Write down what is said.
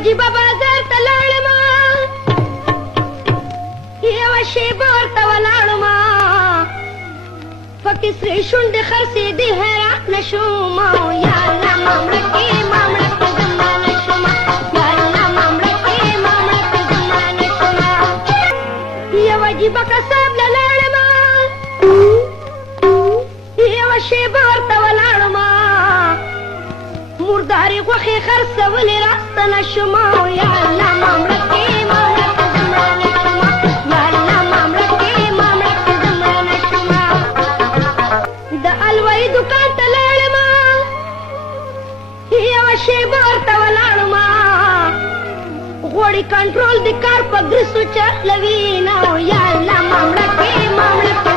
عجیبه بازار ته لاړمه یوه شېبه ورته ولاړمه پکې سرې شونډې خرڅېدې حیرانه شومه یا الله ما مړه کې ما مړه کې زمانه شومه یا الله ما مړه کې ما مړه کې زمانه شومه یو عجیبه قصاب له لاړمه یوه شېبه ورته ولاړمه مردارې غوښې خرڅولې راستنه شومه یا الله ما مړه کې ما مړه کې زمانه شومه یا الله ما مړه کې ما مړه کې زمانه شومه د الوی دکان ته لاړمه یوه شېبه ورته ولاړمه غوړې کنټرول د کار په درسو چلوي نه یا الله ما مړه کې ما مړه کې